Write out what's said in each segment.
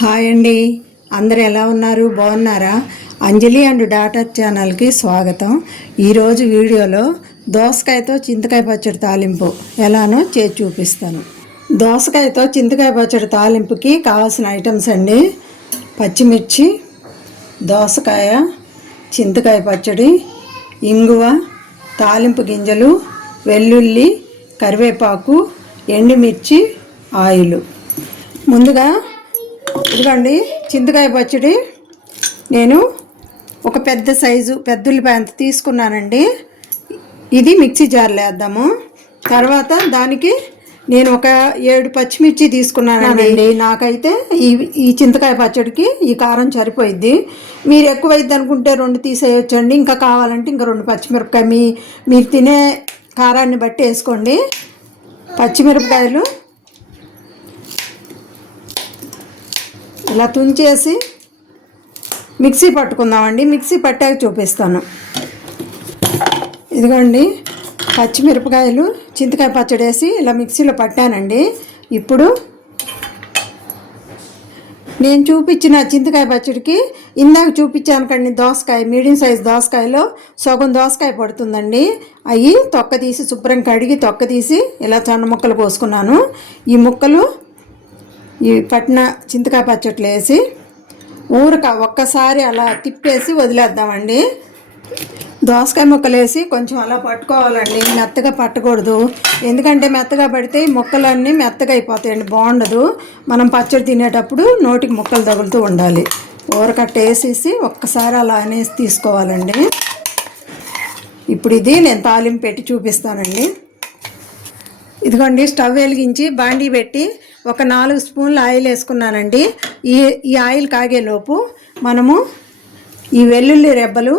Hi అండి, అందరు ఎలా ఉన్నారు? బాగున్నారా? అంజలి అండ్ డాటర్ ఛానల్కి స్వాగతం. ఈరోజు వీడియోలో దోసకాయతో చింతకాయ పచ్చడి తాలింపు ఎలానో చేసి చూపిస్తాను. దోసకాయతో చింతకాయ పచ్చడి తాలింపుకి కావాల్సిన ఐటమ్స్ అండి: పచ్చిమిర్చి, దోసకాయ, చింతకాయ పచ్చడి, ఇంగువ, తాలింపు గింజలు, వెల్లుల్లి, కరివేపాకు, ఎండుమిర్చి, ఆయిల్. ముందుగా ఇదిగోండి చింతకాయ పచ్చడి. నేను ఒక పెద్ద సైజు ఉల్లిపాయ అంత తీసుకున్నానండి. ఇది మిక్సీ జార్లో వేద్దాము. తర్వాత దానికి నేను ఒక 7 పచ్చిమిర్చి తీసుకున్నానండి. నాకైతే ఈ చింతకాయ పచ్చడికి ఈ కారం సరిపోయిద్ది. మీరు ఎక్కువైద్ది అనుకుంటే 2 తీసేయొచ్చండి. ఇంకా కావాలంటే ఇంకా 2 పచ్చిమిరపకాయ మీరు తినే కారాన్ని బట్టి వేసుకోండి. పచ్చిమిరపకాయలు ఇలా తుంచేసి మిక్సీ పట్టుకుందామండి. మిక్సీ పట్టాక చూపిస్తాను. ఇదిగోండి పచ్చిమిరపకాయలు చింతకాయ పచ్చడి వేసి ఇలా మిక్సీలో పట్టానండి. ఇప్పుడు నేను చూపించిన చింతకాయ పచ్చడికి ఇందాక చూపించాను కండి దోసకాయ, మీడియం సైజ్ దోసకాయలో సగం దోసకాయ పడుతుందండి. అవి తొక్క తీసి శుభ్రం కడిగి తొక్క తీసి ఇలా సన్న ముక్కలు కోసుకున్నాను. ఈ ముక్కలు ఈ పట్టిన చింతకాయ పచ్చట్లు వేసి ఒక్కసారి అలా తిప్పేసి వదిలేద్దామండి. దోసకాయ ముక్కలు వేసి కొంచెం అలా పట్టుకోవాలండి. మెత్తగా పట్టకూడదు, ఎందుకంటే మెత్తగా పడితే ముక్కలన్నీ మెత్తగా అయిపోతాయండి, బాగుండదు. మనం పచ్చడి తినేటప్పుడు నోటికి ముక్కలు తగులుతూ ఉండాలి. ఊరకట్ట వేసేసి ఒక్కసారి అలా అనేసి తీసుకోవాలండి. ఇప్పుడు ఇది నేను తాలింపు పెట్టి చూపిస్తానండి. ఇదిగోండి స్టవ్ వెలిగించి బాండీ పెట్టి ఒక 4 స్పూన్లు ఆయిల్ వేసుకున్నానండి. ఈ ఆయిల్ కాగేలోపు మనము ఈ వెల్లుల్లి రెబ్బలు,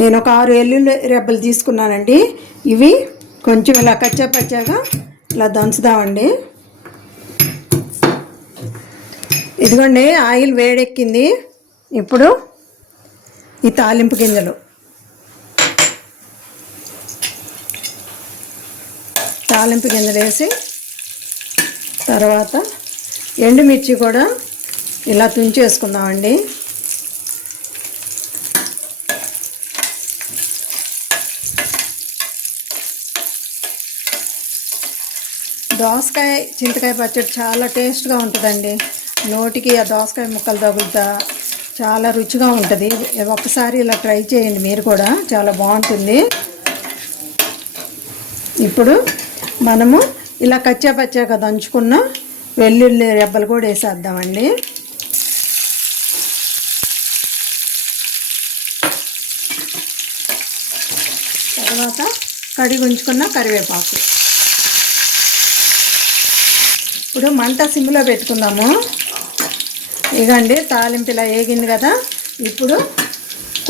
నేను ఒక 6 వెల్లుల్లి రెబ్బలు తీసుకున్నానండి. ఇవి కొంచెం ఇలా కచ్చాపచ్చాగా ఇలా దంచుదామండి. ఇదిగోండి ఆయిల్ వేడెక్కింది. ఇప్పుడు ఈ తాలింపు గింజలు, వేసి తర్వాత ఎండుమిర్చి కూడా ఇలా తుంచేసుకుందామండి. దోసకాయ చింతకాయ పచ్చడి చాలా టేస్ట్గా ఉంటుందండి. నోటికి ఆ దోసకాయ ముక్కలు తగులుతా చాలా రుచిగా ఉంటుంది. ఒక్కసారి ఇలా ట్రై చేయండి మీరు కూడా, చాలా బాగుంటుంది. ఇప్పుడు మనము ఇలా కచ్చాపచ్చాగా దంచుకున్న వెల్లుల్లి రెబ్బలు కూడా వేసేద్దామండి. తర్వాత కడిగి ఉంచుకున్న కరివేపాకు. ఇప్పుడు మంట సిమ్లో పెట్టుకుందాము. ఇగండి తాలింపు ఇలా వేగింది కదా. ఇప్పుడు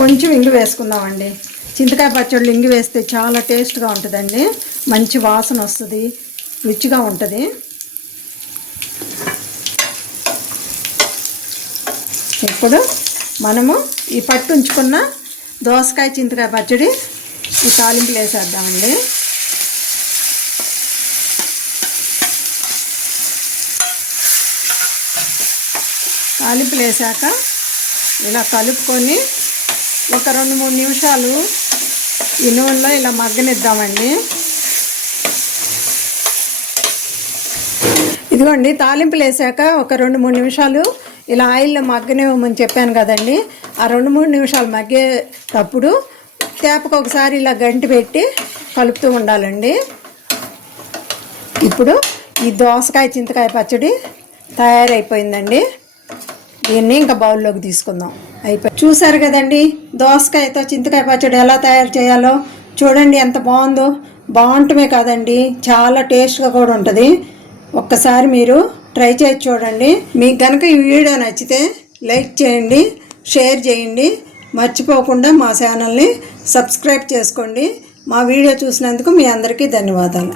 కొంచెం ఇంగు వేసుకుందామండి. చింతకాయ పచ్చళ్ళు ఇంగు వేస్తే చాలా టేస్ట్గా ఉంటుందండి, మంచి వాసన వస్తుంది, రుచిగా ఉంటుంది. ఇప్పుడు మనము ఈ పట్టు ఉంచుకున్న దోసకాయ చింతకాయ పచ్చడి ఈ తాలింపులు వేసేద్దామండి. తాలింపులు వేసాక ఇలా కలుపుకొని ఒక 2-3 నిమిషాలు ఈ నూనెలో ఇలా మగ్గనిద్దామండి. ఇదిగోండి తాలింపులు వేసాక ఒక 2-3 నిమిషాలు ఇలా ఆయిల్లో మగ్గనివ్వమని చెప్పాను కదండి. ఆ 2-3 నిమిషాలు మగ్గేటప్పుడు తేపకు ఒకసారి ఇలా గంటి పెట్టి కలుపుతూ ఉండాలండి. ఇప్పుడు ఈ దోసకాయ చింతకాయ పచ్చడి తయారైపోయిందండి. దీన్ని ఇంకా బౌల్లోకి తీసుకుందాం. చూసారు కదండి దోసకాయతో చింతకాయ పచ్చడి ఎలా తయారు చేయాలో. చూడండి ఎంత బాగుందో. బాగుంటమే కాదండి, చాలా టేస్ట్గా కూడా ఉంటుంది. ఒక్కసారి మీరు ట్రై చేసి చూడండి. మీకు కనుక ఈ వీడియో నచ్చితే లైక్ చేయండి, షేర్ చేయండి. మర్చిపోకుండా మా ఛానల్ని సబ్స్క్రైబ్ చేసుకోండి. మా వీడియో చూసినందుకు మీ అందరికీ ధన్యవాదాలు.